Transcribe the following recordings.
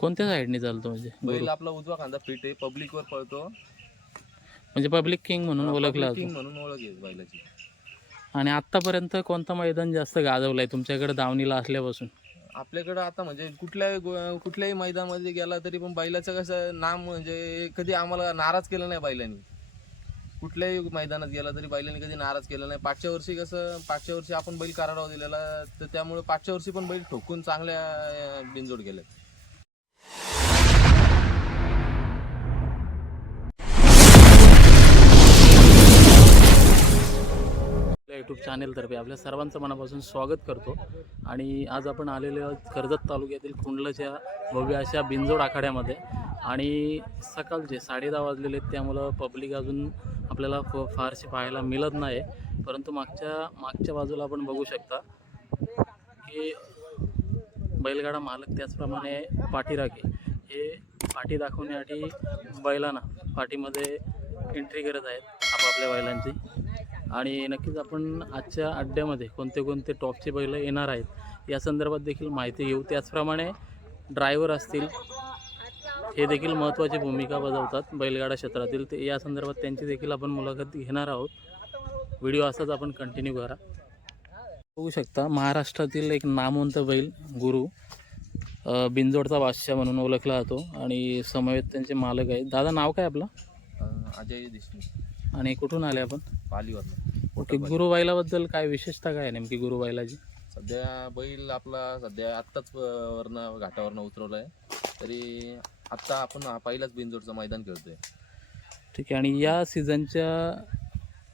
कोणत्या साईडने चालतो म्हणजे? बैल आपला उजवा खांदा फिट आहे पब्लिक वर पळतो. म्हणजे पब्लिक किंग म्हणून ओळखला जातो. म्हणून ओळख आहे बैलाची. आणि आतापर्यंत कोणतं मैदान जास्त गाजवलंय तुमच्याकडे दावणीला असल्यापासून? आपल्याकडं आता म्हणजे कुठल्याही गो- कुठल्याही मैदानामध्ये गेला तरी पण बैलाचं कसं नाम म्हणजे कधी आम्हाला नाराज केलं नाही बैलांनी. कुठल्याही मैदानात गेला तरी बैलाने कधी नाराज केला नाही. पाचच्या वर्षी कसं पाचच्या वर्षी आपण बैल काराराव दिलेला तर त्यामुळे पाचच्या वर्षी पण बैल ठोकून चांगल्या बिंजोड बिनजोड गेले आपल्या यूट्यूब चॅनेलतर्फे आपल्या सर्वांचं मनापासून स्वागत करतो. आणि आज आपण आलेलो आहोत कर्जत तालुक्यातील कुंडलच्या भव्य अशा बिंजोड आखाड्यामध्ये. आणि सकाळचे साडे दहा वाजलेले आहेत त्यामुळं पब्लिक अजून आपल्याला फ फारशी पाहायला मिळत नाही. परंतु मागच्या मागच्या बाजूला आपण बघू शकता की बैलगाडा मालक त्याचप्रमाणे पाठीराखे. हे पाठी दाखवण्यासाठी बैलांना पाठीमध्ये एंट्री करत आहेत आपापल्या बैलांची. आणि नक्कीच आपण आजच्या अड्ड्यामध्ये कोणते कोणते टॉपचे बैल येणार आहेत या संदर्भात देखील माहिती घेऊ. त्याचप्रमाणे ड्रायव्हर असतील हे देखील महत्त्वाची भूमिका बजावतात बैलगाडा क्षेत्रातील. ते या संदर्भात त्यांची देखील आपण मुलाखत घेणार आहोत. व्हिडिओ असाच आपण कंटिन्यू करा. बघू शकता महाराष्ट्रातील एक नामवंत बैल गुरु बिंजोडचा बादशाह म्हणून ओळखला जातो आणि समवेत त्यांचे मालक आहेत. दादा नाव काय आपलं? अजय देशमुख. आणि कुठून आले आपण? पालीवर ओके गुरुबाईलाबद्दल काय विशेषता काय आहे नेमकी गुरुबाईलाची सध्या बैल आपला सध्या आत्ताच वरनं घाटावरनं उतरवलाय. तरी आत्ता आपण हा पहिलाच बिनजोडचं मैदान खेळतोय. ठीक आहे आणि या सीझनच्या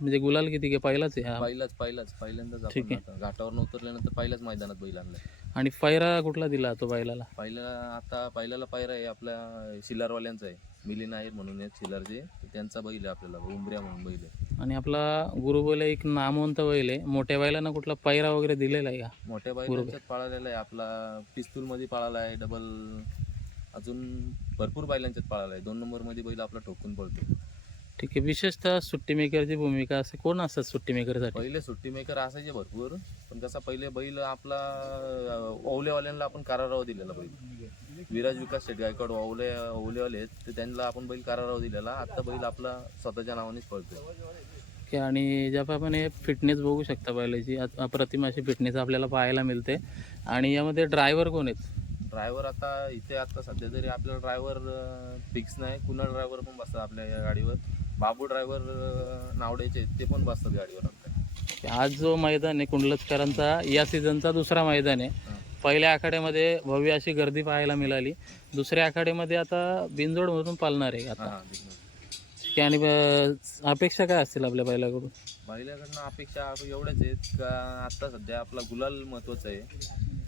म्हणजे गुलाल किती काय पहिलाच आहे हा? पहिलाच पहिलाच. पहिल्यांदाच ठीक आपण आता घाटावरनं उतरल्यानंतर पहिल्याच मैदानात बैल आणलाय. आणि पायरा कुठला दिला तो बैलाला? पहिला आता पहिल्याला पायरा आहे आपल्या शिलारवाल्यांचा आहे. मिलिन आयर म्हणून आहेत शिलारचे तर त्यांचा बैल आहे आपल्याला उंबऱ्या म्हणून बैल आहे. आणि आपला गुरुबैल एक नामवंत बैल आहे. मोठ्या बैलांना कुठला पायरा वगैरे दिलेला आहे का? मोठ्या बैलांच्यात पळालेला आहे. आपला पिस्तूल मध्ये पळाला आहे डबल अजून भरपूर बैलांच्यात पळाला आहे दोन नंबरमध्ये बैल आपला ठोकून पळतो ठीक आहे. विशेषतः सुट्टी मेकरची भूमिका असे कोण असतात सुट्टी मेकरसाठी? पहिले सुट्टी मेकर असायचे भरपूर. पण कसा पहिले बैल आपला अं, ओवलेवाल्यांना आपण काराराव दिलेला बैल. विराज विकास शेट गायकवाड ओवले ओवलेवाले आहेत. तर त्यांना आपण बैल काराराव दिलेला. आता बैल आपला स्वतःच्या नावानेच पळतोय. की आणि ज्याप्रमाणे फिटनेस बघू शकता बैलाची अ- अप्रतिम अशी फिटनेस आपल्याला पाहायला मिळते. आणि यामध्ये ड्रायव्हर कोण आहेत? ड्रायव्हर आता इथे आता सध्या तरी आपल्याला ड्रायव्हर फिक्स नाही कुणा ड्रायव्हर पण बसतात आपल्या या गाडीवर. बाबू ड्रायव्हर नावड्याचे आहेत, ते पण बसतात गाडीवर आपल्या. आज जो मैदान आहे कुंडलचकरांचा या सीझनचा दुसरा मैदान आहे. पहिल्या आखाड्यामध्ये भव्य अशी गर्दी पाहायला मिळाली. दुसऱ्या आखाड्यामध्ये आता बिनजोडमधून पालणार आहे आता. बिलकुल. ठीक आहे आणि अपेक्षा काय असतील आपल्या बैलाकडून? बैलाकडनं अपेक्षा एवढ्याच आहेत का आता सध्या आपला गुलाल महत्त्वाचा आहे.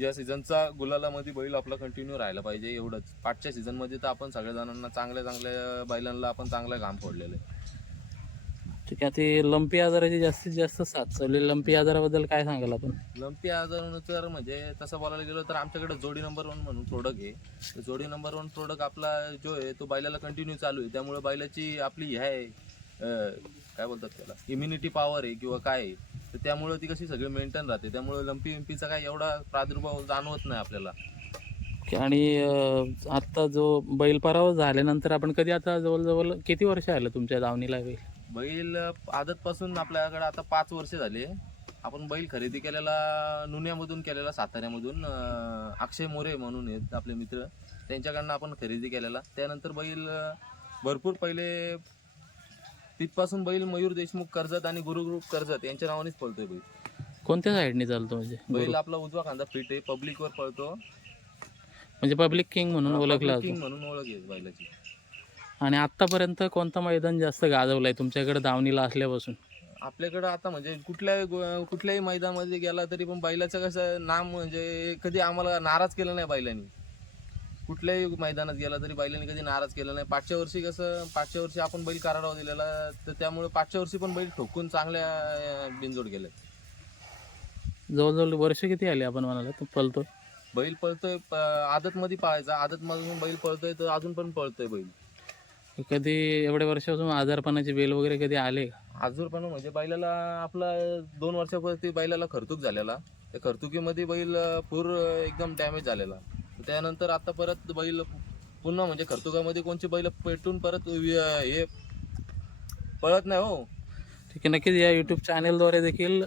या सीझनचा गुलालामध्ये बैल आपला कंटिन्यू राहायला पाहिजे एवढंच. पाठच्या सीझनमध्ये तर आपण सगळ्या जणांना चांगल्या चांगल्या बैलांना आपण चांगला घाम फोडलेलं आहे. ठीक आहे ते लंपी आजाराची जास्तीत जास्त साथ. चालली लंपी आजाराबद्दल काय सांगाल आपण? लंपी आजारानुसार म्हणजे तसं बोलायला गेलो तर आमच्याकडे जोडी नंबर वन म्हणून प्रोडक्ट आहे. तर जोडी नंबर वन प्रोडक्ट आपला जो आहे तो बैलाला कंटिन्यू चालू आहे. त्यामुळे बैलाची आपली ह्या आहे अं, काय बोलतात त्याला? इम्युनिटी पॉवर आहे किंवा काय आहे तर त्यामुळे ती कशी सगळी मेंटेन राहते. त्यामुळे लंपी विंपीचा काय एवढा प्रादुर्भाव जाणवत नाही आपल्याला. आणि अ, आत्ता जो बैल पराभव झाल्यानंतर आपण कधी आता जवळजवळ किती वर्ष आलं तुमच्या दावणीला बैल बैल आदतपासून आपल्याकडे आता पाच वर्ष झाले. आपण बैल खरेदी केलेला नुन्यामधून केलेला साताऱ्यामधून अं, अक्षय मोरे म्हणून आहेत आपले मित्र. त्यांच्याकडनं आपण खरेदी केलेला. त्यानंतर बैल अं, भरपूर पहिले तिथपासून बैल मयूर देशमुख कर्जत आणि गुरु ग्रुप कर्जत यांच्या नावानेच पळतोय बैल. कोणत्या साईडने चालतो म्हणजे बैल आपला उजवा खांदा फिट आहे पब्लिक वर पळतो. म्हणजे पब्लिक किंग म्हणून ओळखला जातो. म्हणून ओळख आहे बैलाची. आणि आत्तापर्यंत कोणतं मैदान जास्त गाजवलंय तुमच्याकडे दावणीला असल्यापासून? आपल्याकडं आता म्हणजे कुठल्याही गो- कुठल्याही मैदानामध्ये गेला तरी पण बैलाचं कसं नाम म्हणजे कधी आम्हाला नाराज केलं नाही बैलांनी. कुठल्याही मैदानात गेला तरी बैलांनी कधी नाराज केलं नाही. पाचच्या वर्षी कसं पाचच्या वर्षी आपण बैल काराराव दिलेला तर त्यामुळे पाचच्या वर्षी पण बैल ठोकून चांगल्या बिनजोड गेले जवळजवळ वर्ष किती आले आपण म्हणाला तो पलतो बैल पळतोय आदत मध्ये पळायचा आदत मधून बैल पळतोय तर अजून पण पळतोय बैल. कधी एवढ्या वर्षापासून आजारपणाचे बेल वगैरे कधी आले का? आजूर पण म्हणजे बैलाला आपला दोन वर्षापूर्वी बैलाला खर्तूक झालेला. त्या खर्तुकीमध्ये बैल पूर एकदम डॅमेज झालेला. त्यानंतर आता परत बैल पुन्हा म्हणजे खर्तुकामध्ये कोणची बैल पेटून परत हे पळत नाही हो. ठीक आहे नक्कीच या यूट्यूब चॅनेलद्वारे देखील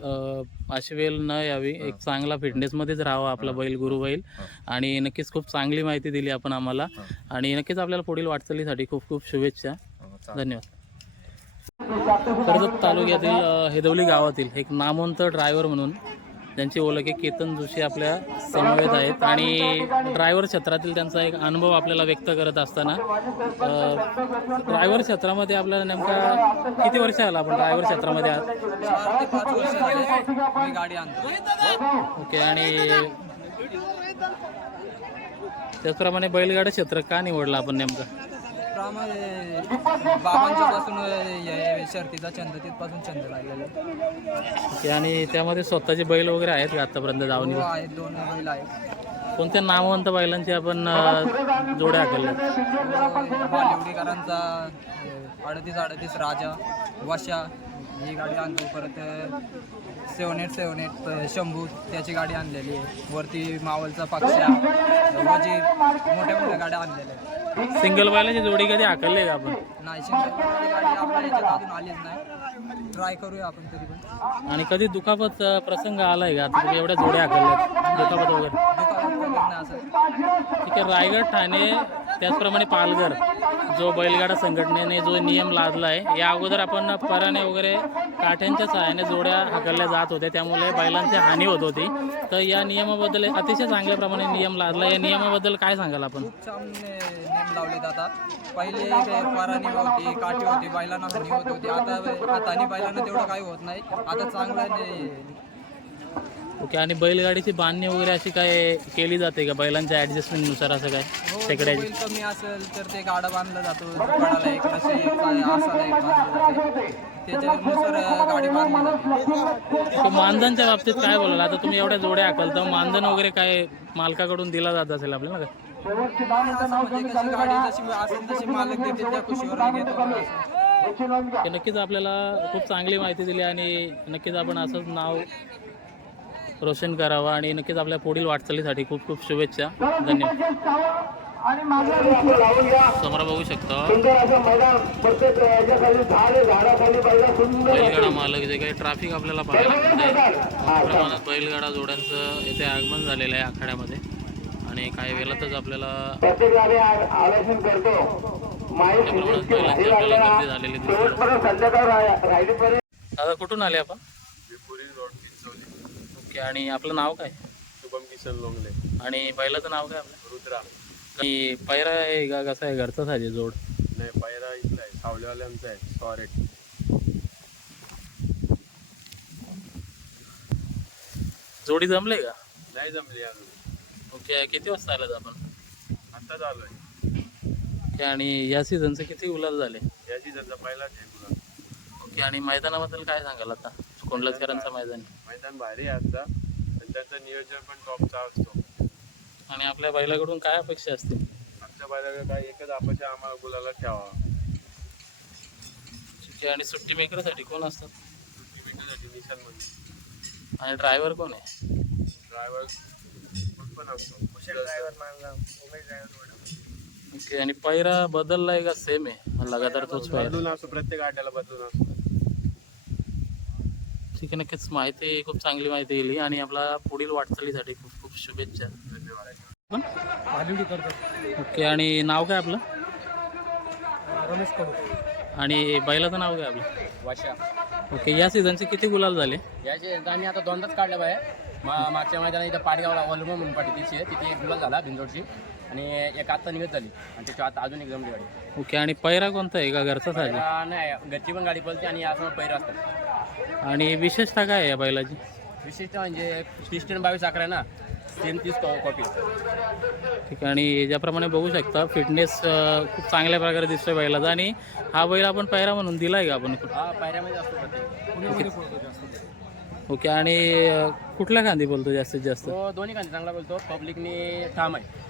अशी वेळ न यावी. एक चांगला फिटनेसमध्येच राहावा आपला बैल गुरु बैल. आणि नक्कीच खूप चांगली माहिती दिली आपण आम्हाला. आणि नक्कीच आपल्याला पुढील वाटचालीसाठी खूप खूप शुभेच्छा. धन्यवाद. कर्जत तालुक्यातील हेदवली गावातील एक नामवंत ड्रायव्हर म्हणून त्यांची ओळखे केतन जोशी आपल्या समवेत आहेत. आणि ड्रायव्हर क्षेत्रातील त्यांचा एक अनुभव आपल्याला व्यक्त करत असताना ड्रायव्हर क्षेत्रामध्ये आपल्याला नेमका किती वर्ष आला आपण ड्रायव्हर क्षेत्रामध्ये आहात? ओके आणि त्याचप्रमाणे बैलगाडा क्षेत्र का निवडलं आपण नेमकं? त्यामुळे बाबांच्या पासून हे शर्तीचा छंद तिथपासून छंद लागलेला. ओके आणि त्यामध्ये स्वतःचे बैल वगैरे आहेत का आतापर्यंत हो धावणी आहेत दोन बैल आहेत. कोणत्या नामवंत बैलांची आपण अ, जोड्या हाकलल्या बालिवडीकरांचा अडतीस अडतीस राजा वशा ही गाडी आणतो. परत seven eight seven eight Shambhu त्याची गाडी आणलेली आहे. वरती मावलचा पक्षा वजीर मोठ्या मोठ्या गाड्या आणलेल्या आहेत. सिंगल बैलाची जोडी कधी हाकलली का आपण? नाही शिंदे गाडी आपल्या याच्यात अजून आलीच नाही. ट्राय करूया आपण तरी पण. आणि कधी दुखापत अ, प्रसंग आलाय का? आता तुम्ही एवढ्या जोड्या हाकलल्यात दुखापत वगैरे. दुखापत वगैरे नाही असं. ठीक आहे रायगड ठाणे त्याचप्रमाणे पालघर. जो बैलगाडा संघटनेने जो नियम लादला आहे या अगोदर आपण पराने वगैरे काठ्यांच्या सहाय्याने जोड्या हाकलल्या जात होत्या. त्यामुळे बैलांची हानी होत होती. तर या नियमाबद्दल अतिशय चांगल्या प्रमाणे नियम लादला या नियमाबद्दल काय सांगाल आपण? नियम लावले जातात पहिले ते पराणी होती काठी होती बैलांना हानी होत होती. आता हाताने बैलांना तेवढं काही होत नाही. आता चांगलं ओके आणि बैलगाडीची बांधणी वगैरे अशी काय केली जाते का? बैलांच्या ॲडजस्टमेंटनुसार असं काय? हो शेकड्याची. कमी असेल तर ते गाडा बांधला जातो कडाला एक रशी एक आसाला एक बांधली जाते. त्याच्यानुसार गाडी बांधली जाते. तर मानधनच्या बाबतीत काय बोलाल? आता तुम्ही एवढ्या जोड्या हाकल तर मानधन वगैरे काय मालकाकडून दिला जात असेल आपल्याला का? असं म्हणजे कशी गाडी जशी असेल तशी मालक देतील त्या खुशीवर घेतो ते नक्कीच आपल्याला खूप चांगली माहिती दिली आणि नक्कीच आपण असंच नाव रोशन करावं आणि नक्कीच आपल्या पुढील वाटचालीसाठी खूप खूप शुभेच्छा. धन्यवाद. समोर बघू शकता. बैलगाडा मालक जे काही ट्रॅफिक आपल्याला पाहायला प्रमाणात बैलगाडा जोड्यांचं येथे आगमन झालेलं आहे आखाड्यामध्ये. आणि काही वेळातच आपल्याला दादा कुठून आले आपण? ओके आणि आपलं नाव काय? शुभम किशन लोंगले. आणि बैलाचं नाव काय आपलं? रुद्रा. आणि पैरा आहे का कसं आहे? घरचाच आहे जोड? नाही पायरा इथला आहे सावलेवाल्यांचा आहे सॉरेट जोडी जमले का? नाही जमली अजून. ओके किती वाजता आलात आपण? आत्ताच आलोय ओके आणि या सीझनचे किती गुलाल झाले? या सीझनचा पहिलाच आहे ओके आणि मैदानाबद्दल काय सांगाल आता? कोंडलकरांचं मैदान. मैदान भारी आहे आजचा. आणि त्यांचं नियोजन पण टॉपचा असतो. आणि आपल्या बैलाकडून काय अपेक्षा असतील आमच्या बैलाला काय एकच अपेक्षा आम्हाला गुलाला ठेवा आहे आणि सुट्टी मेकरसाठी कोण असतात? सुट्टी भेटण्यासाठी निशानमध्ये आणि ड्रायव्हर कोण आहे? ड्रायव्हर कोण पण असतो. ड्रायव्हर मानला ओके आणि पैरा बदललाय का? सेम आहे. लगातार तोच पैरा बदलून असतो प्रत्येक आट्याला बदलून असतो. ठीक आहे नक्कीच. माहिती खूप चांगली माहिती दिली आणि आपला पुढील वाटचालीसाठी खूप खूप शुभेच्छा. धन्यवाद. ओके आणि नाव काय आपलं? रमेश कडू. आणि बैलाचं नाव काय आपलं? वशा. ओके या सीझनचे किती गुलाल झाले? याचे आम्ही आता दोनदाच काढल्या बाहेर. मा मागच्या मैदानात इथं पाडगावला वलम म्हणून पाठी तिची आहे. तिथे एक गुलाल झाला भिंजोडची. आणि एक आत्ता निघत झाली. आणि त्याची आता अजून एक जमली गाडी. ओके आणि पैरा कोणता आहे? का घरचाच आहे नाही घरची पण गाडी पळते आणि असं पैर असतात. आणि विशेषता काय आहे या बैलाची? विशिष्ट म्हणजे पिस्टन बावीस अकरा आहे ना सेम तीस कॉपी ठीक आहे आणि ज्याप्रमाणे बघू शकता फिटनेस खूप चांगल्या प्रकारे दिसतोय बैलाचा. आणि हा बैल आपण पैरा म्हणून दिलाय का आपण हा पायऱ्यामध्ये असतो प्रत्येक पुण्यामध्ये पळतो जास्त ओके आणि अं, कुठल्या खांदी बोलतो जास्तीत जास्त? तो दोन्ही कांदी चांगला बोलतो पब्लिकनी ठाम आहे.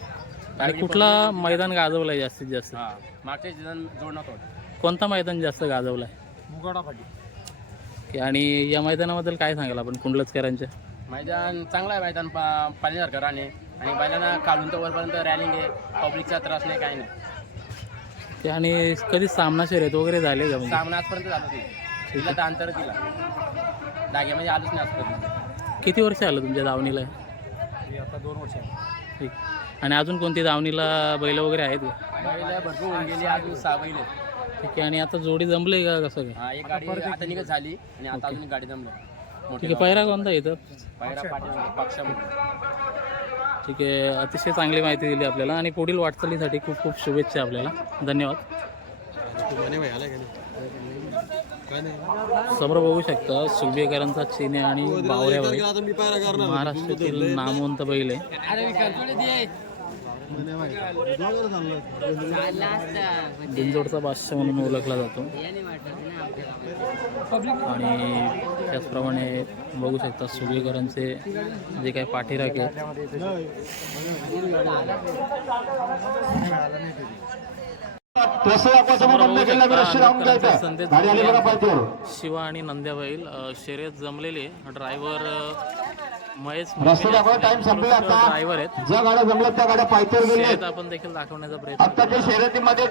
आणि कुठला मैदान गाजवलं आहे जास्तीत जास्त? हा मागच्या सीझन जोडणार होतं. कोणता मैदान जास्त गाजवलं आहे मुगाडा फाटी की आणि या मैदानाबद्दल काय सांगाल आपण कुंडलचकरांच्या मैदान चांगलं आहे मैदान पा पाण्यासारखं राहणे आणि बैलांना काढून तर वरपर्यंत रॅलिंग आहे. पब्लिकचा त्रास नाही काही नाही. की आणि कधी सामना शर्यत वगैरे झाले का म्हणजे? सामना आजपर्यंत झालं ते तिला तर अंतर दिला जागेमध्ये आलोच नाही आजपर्यंत. किती वर्ष आलं तुमच्या दावणीला? आता दोन वर्ष ठीक. आणि अजून कोणती दावणीला बैल वगैरे आहेत का? बैल भरपूर होऊन गेली अजून सहा बैल आहेत. ठीक आहे आणि आता जोडी जमले का कसं काय? हा एक गाडी आता निघत झाली आणि आता अजून एक गाडी जमलं. ठीक आहे पैरा कोणता पायरा पक्षामध्ये. ठीक आहे अतिशय चांगली माहिती दिली आपल्याला आणि पुढील वाटचालीसाठी खूप खूप शुभेच्छा आपल्याला. धन्यवाद. समोर बघू शकता सुभेकरांचा चिने आणि बावऱ्यावर महाराष्ट्रातील नामवंत बैल आहे. बिंजोडचा बादशाह म्हणून ओळखला जातो. आणि त्याचप्रमाणे बघू शकता सुगेकरांचे जे काही पाठीराखे शिवा आणि नंद्या बैल शर्यत जमलेली आहे ड्रायव्हर महेश टाइम संपला आता. ड्रायव्हर आहेत. ज्या गाड्या जमल्या त्या गाड्या पायथ्यावर गेल्या. शर्यत आपण देखील दाखवण्याचा प्रयत्न आत्ताच्या शर्यतीमध्ये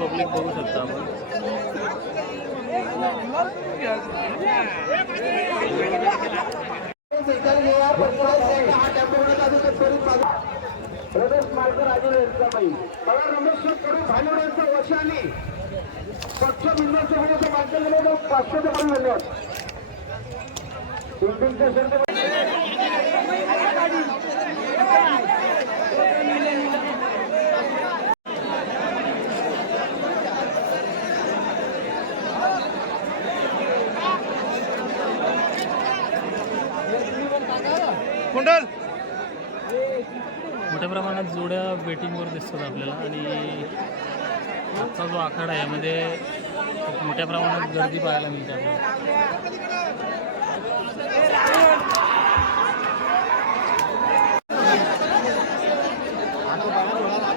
पब्लिक बघू शकता आपण. मोठ्या प्रमाणात जोड्या बेटिंगवर दिसतात आपल्याला आणि आजचा जो आखाडा आहे यामध्ये मोठ्या प्रमाणात गर्दी पाहायला मिळते आपल्याला.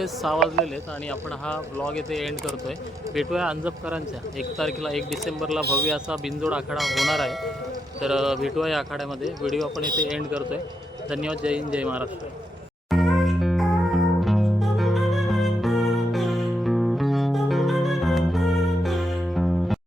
ते सहा वाजलेले आहेत आणि आपण हा ब्लॉग येथे एंड करतो आहे भेटूया अंजपकरांच्या. एक तारखेला एक डिसेंबरला भव्य असा बिंजोड आखाडा होणार आहे. तर भेटूया या आखाड्यामध्ये. व्हिडिओ आपण इथे एंड करतो आहे धन्यवाद. जय हिंद जय महाराष्ट्र.